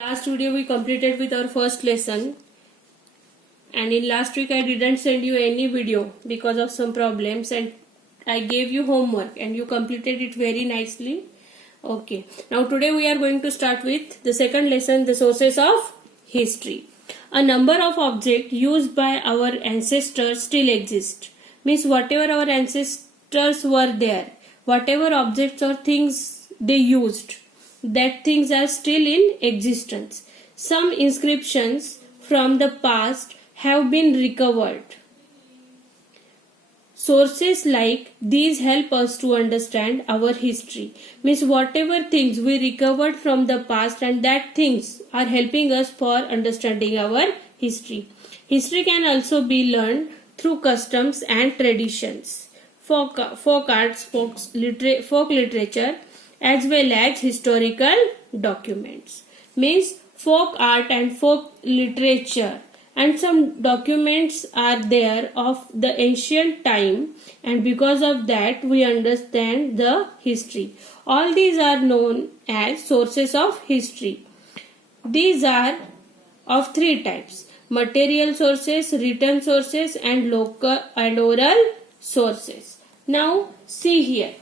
Last video we completed with our first lesson, and in last week I didn't send you any video because of some problems, and I gave you homework and you completed it very nicely. Okay, now today we are going to start with the second lesson, the sources of history. A number of objects used by our ancestors still exist. Means whatever our ancestors were there, whatever objects or things they used, that things are still in existence. Some inscriptions from the past have been recovered. Sources like these help us to understand our history. Means whatever things we recovered from the past, and that things are helping us for understanding our history. History can also be learned through customs and traditions, folk arts, folk literature, as well as historical documents. Means folk art and folk literature and some documents are there of the ancient time, and because of that we understand the history. All these are known as sources of history. These are of three types: material sources, written sources, and local and oral sources. Now see here.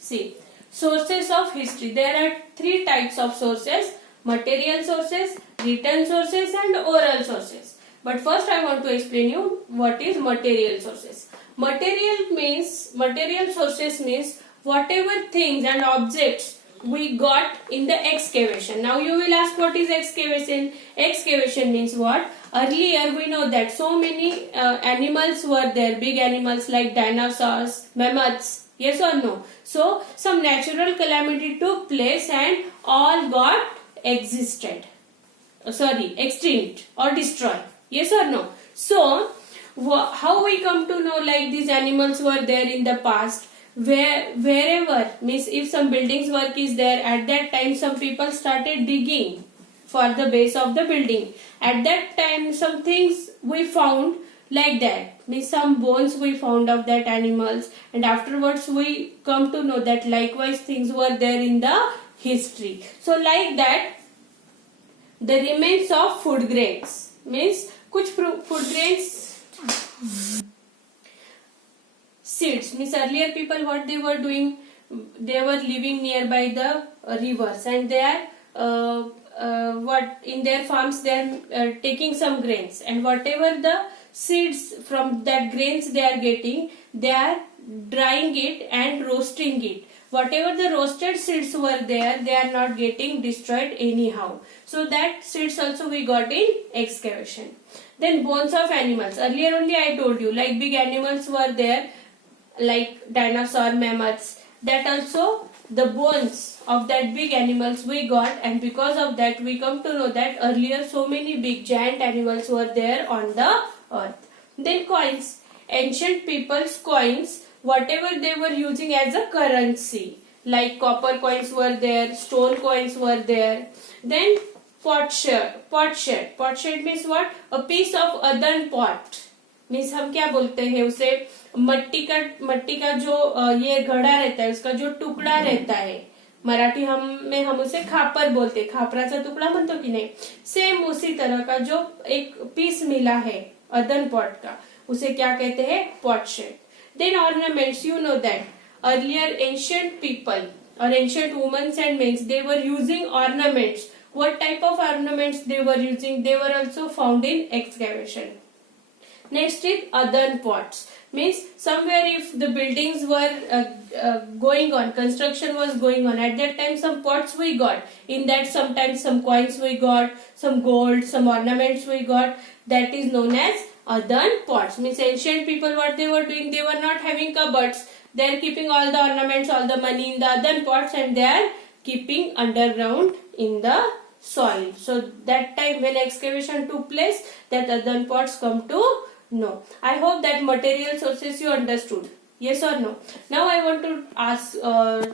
See, sources of history. There are three types of sources: material sources, written sources, and oral sources. But first I want to explain you what is material sources. Material sources means whatever things and objects we got in the excavation. Now you will ask, what is excavation? Excavation means what? Earlier we know that so many animals were there, big animals like dinosaurs, mammoths. Yes or no? So some natural calamity took place and all got extinct or destroyed. Yes or no? So how we come to know like these animals were there in the past? Wherever, means if some buildings work is there, at that time some people started digging for the base of the building. At that time some things we found like that, means some bones we found of that animals, and afterwards we come to know that likewise things were there in the history. So like that, the remains of food grains, means kuch food grains, seeds, means earlier people what they were doing, they were living nearby the rivers, and they are what in their farms they are taking some grains, and whatever the seeds from that grains they are getting, they are drying it and roasting it. Whatever the roasted seeds were there, they are not getting destroyed anyhow. So that seeds also we got in excavation. Then bones of animals. Earlier only I told you like big animals were there like dinosaur, mammoths. That also the bones of that big animals we got, and because of that we come to know that earlier so many big giant animals were there on the earth. Then coins. Ancient people's coins, whatever they were using as a currency, like copper coins were there, stone coins were there. Then potsherd means what? A piece of earthen pot. Means हम क्या बोलते हैं उसे, मट्टी का जो ये घड़ा रहता है उसका जो टुकड़ा रहता है, मराठी हम उसे खापर बोलते हैं, खापराचा तुकडा म्हणतो की नाही. सेम उसी तरह का जो एक पीस मिला है अदन पॉट का, उसे क्या कहते हैं? Potsherd. Then ornaments. You know that earlier ancient people or ancient women and men, they were using ornaments. What type of ornaments they were using? They were also found in excavation. Next is earthen pots. Means somewhere if the buildings were going on, construction was going on, at that time some pots we got. In that sometimes some coins we got, some gold, some ornaments we got. That is known as earthen pots. Means ancient people what they were doing, they were not having cupboards. They are keeping all the ornaments, all the money in the earthen pots, and they are keeping underground in the soil. So that time when excavation took place, that earthen pots come to know. I hope that material sources you understood. Yes or no? Now I want to ask,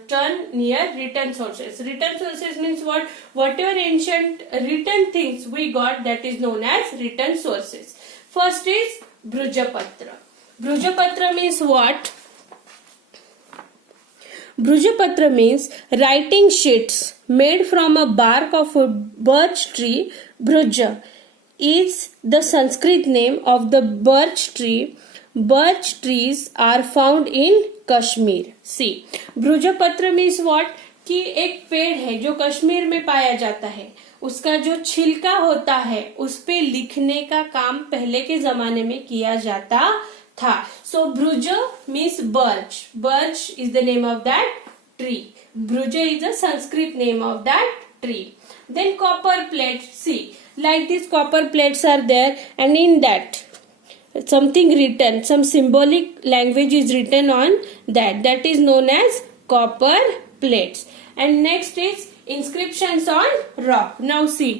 turn near written sources. Written sources means what? Whatever ancient written things we got, that is known as written sources. First is Brujapatra. Brujapatra means what? Brujapatra means writing sheets made from a bark of a birch tree. Bruja is the Sanskrit name of the birch tree. Birch trees are found in Kashmir. See, Brujapatra means what? कि एक पेड़ है जो कश्मीर में पाया जाता है, उसका जो छिलका होता है उस पे लिखने का काम पहले के जमाने में किया जाता था. सो ब्रुज means birch. Birch is the name of that tree. ब्रुज is the Sanskrit name of that tree. Then copper plate. See, like these copper plates are there, and in that something written, some symbolic language is written on that. That is known as copper plates. And next is inscriptions on rock. Now see,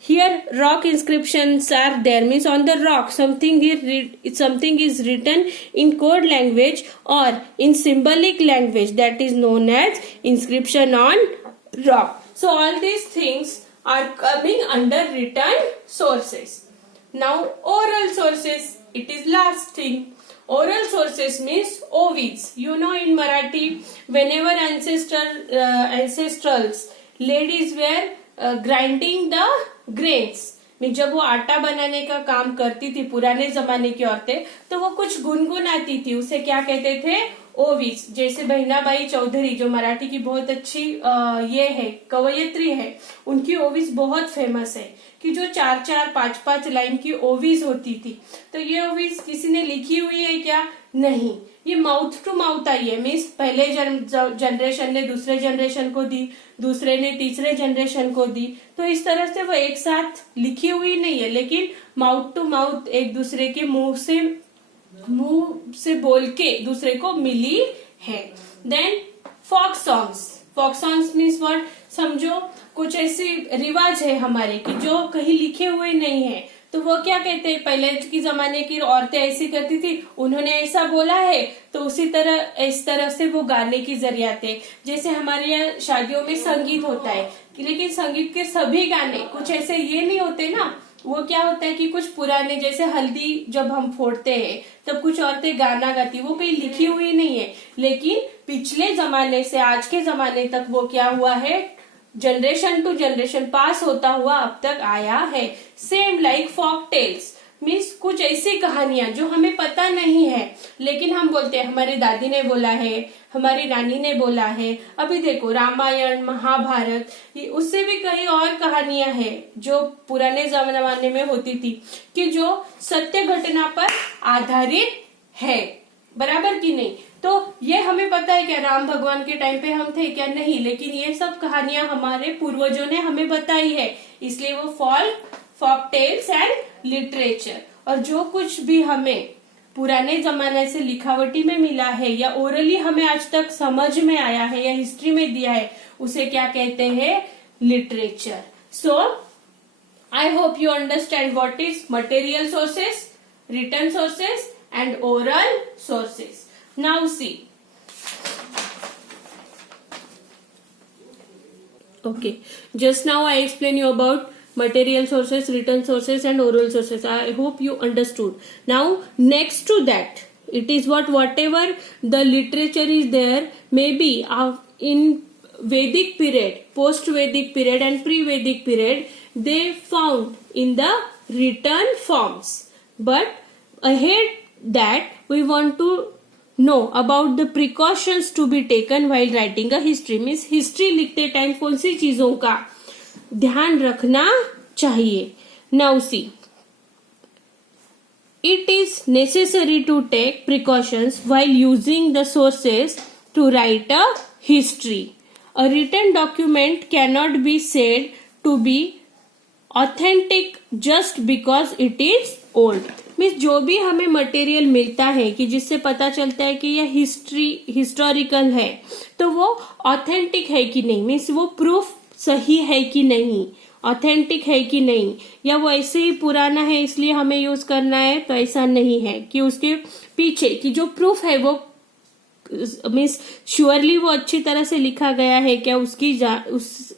here rock inscriptions are there, means on the rock something is written in code language or in symbolic language, that is known as inscription on rock. So all these things are coming under written sources. Now oral sources, it is last thing. Oral sources means OVs. You know, in Marathi, whenever ancestrals ladies were grinding the grains, में जब वो आटा बनाने का काम करती थी पुराने जमाने की औरतें, तो वो कुछ गुनगुनाती थी, उसे क्या कहते थे? ओवीज. जैसे बहनाबाई चौधरी जो मराठी की बहुत अच्छी ये है कवयित्री है, उनकी ओवीज बहुत फेमस है कि जो 4-4, 5-5 लाइन की ओवीज होती थी. तो ये ओवीज किसी ने लिखी हुई है क्या? नहीं, ये माउथ टू माउथ आई है. मीन्स पहले जनरेशन ने दूसरे जनरेशन को दी, दूसरे ने तीसरे जनरेशन को दी. तो इस तरह से वो एक साथ लिखी हुई नहीं है, लेकिन माउथ टू माउथ एक दूसरे के मुंह से बोल के दूसरे को मिली है. Then folk songs. Folk songs means what? समझो कुछ ऐसे रिवाज है हमारे कि जो कहीं लिखे हुए नहीं है, तो वो क्या कहते हैं? पहले की जमाने की औरतें ऐसी करती थी, उन्होंने ऐसा बोला है, तो उसी तरह इस तरह से वो गाने की जरिया थे. जैसे हमारे यहाँ शादियों में संगीत होता है, लेकिन संगीत के सभी गाने कुछ ऐसे ये नहीं होते ना. वो क्या होता है कि कुछ पुराने, जैसे हल्दी जब हम फोड़ते हैं तब कुछ औरतें गाना गाती, वो कहीं लिखी हुई नहीं है, लेकिन पिछले जमाने से आज के जमाने तक वो क्या हुआ है? जनरेशन टू जनरेशन पास होता हुआ अब तक आया है. Same like folk tales means कुछ ऐसी कहानियां जो हमें पता नहीं है, लेकिन हम बोलते हैं हमारी दादी ने बोला है, हमारी नानी ने बोला है. अभी देखो रामायण, महाभारत, उससे भी कई और कहानियां हैं जो पुराने जमाने में होती थी कि जो सत्य घटना पर आधारित है. बराबर की नहीं? तो ये हमें पता है क्या? राम भगवान के टाइम पे हम थे क्या? नहीं, लेकिन ये सब कहानियां हमारे पूर्वजों ने हमें बताई है, इसलिए वो फॉक टेल्स एंड लिटरेचर. और जो कुछ भी हमें पुराने जमाने से लिखावटी में मिला है या ओरली हमें आज तक समझ में आया है या हिस्ट्री में दिया है, उसे क्या कहते हैं? Literature. So I hope you understand what is material sources, written sources and oral sources. Now see. Okay, just now I explained you about material sources, written sources and oral sources. I hope you understood. Now next to that, it is whatever the literature is there, maybe in Vedic period, post-Vedic period and pre-Vedic period, they found in the written forms. But ahead that we want to know about the precautions to be taken while writing a history. means history लिखते time कौन सी चीजों का ध्यान रखना चाहिए. Now see, it is necessary to take precautions while using the sources to write a history. A written document cannot be said to be authentic just because it is old. Means जो भी हमें material मिलता है कि जिससे पता चलता है कि यह हिस्टोरिकल है, तो वो ऑथेंटिक है कि नहीं, मीन्स वो प्रूफ सही है कि नहीं, ऑथेंटिक है कि नहीं, या वो ऐसे ही पुराना है इसलिए हमें यूज करना है, तो ऐसा नहीं है. कि उसके पीछे की जो प्रूफ है वो मीन्स श्योरली वो अच्छी तरह से लिखा गया है क्या,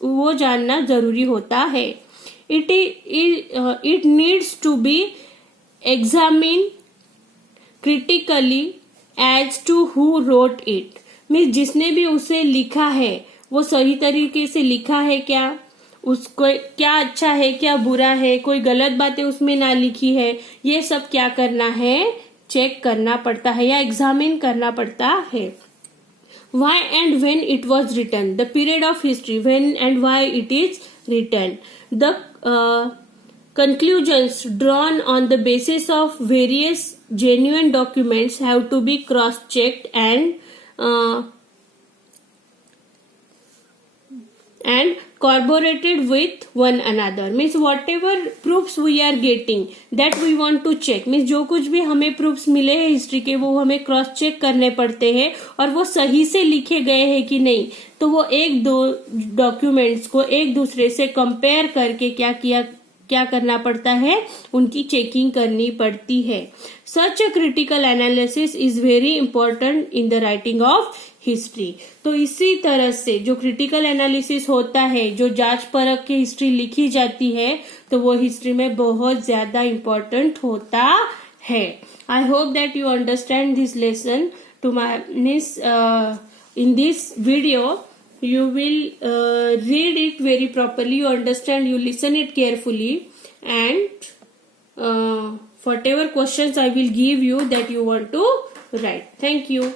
वो जानना जरूरी होता है. It needs to be examine critically as to who wrote it. Means जिसने भी उसे लिखा है वो सही तरीके से लिखा है क्या, उसको क्या अच्छा है क्या बुरा है, कोई गलत बातें उसमें ना लिखी है, ये सब क्या करना है, चेक करना पड़ता है या एग्जामिन करना पड़ता है. Why and when it was written, the period of history, when and why it is written, the conclusions drawn on the basis of various genuine documents have to be cross-checked and corroborated with one another. Means whatever proofs we are getting that we want to check. Means जो कुछ भी हमें proofs मिले हैं history के वो हमें cross check करने पड़ते हैं और वो सही से लिखे गए हैं कि नहीं. तो वो एक दो डॉक्यूमेंट्स को एक दूसरे से कंपेयर करके क्या करना पड़ता है, उनकी चेकिंग करनी पड़ती है. Such a critical analysis is very important in the writing of history. तो इसी तरह से जो क्रिटिकल एनालिसिस होता है, जो जांच परख की हिस्ट्री लिखी जाती है, तो वो हिस्ट्री में बहुत ज्यादा इम्पोर्टेंट होता है. I hope that you understand this lesson. To my means in this video you will read it very properly, you understand, you listen it carefully, and whatever questions I will give you that you want to write. Thank you.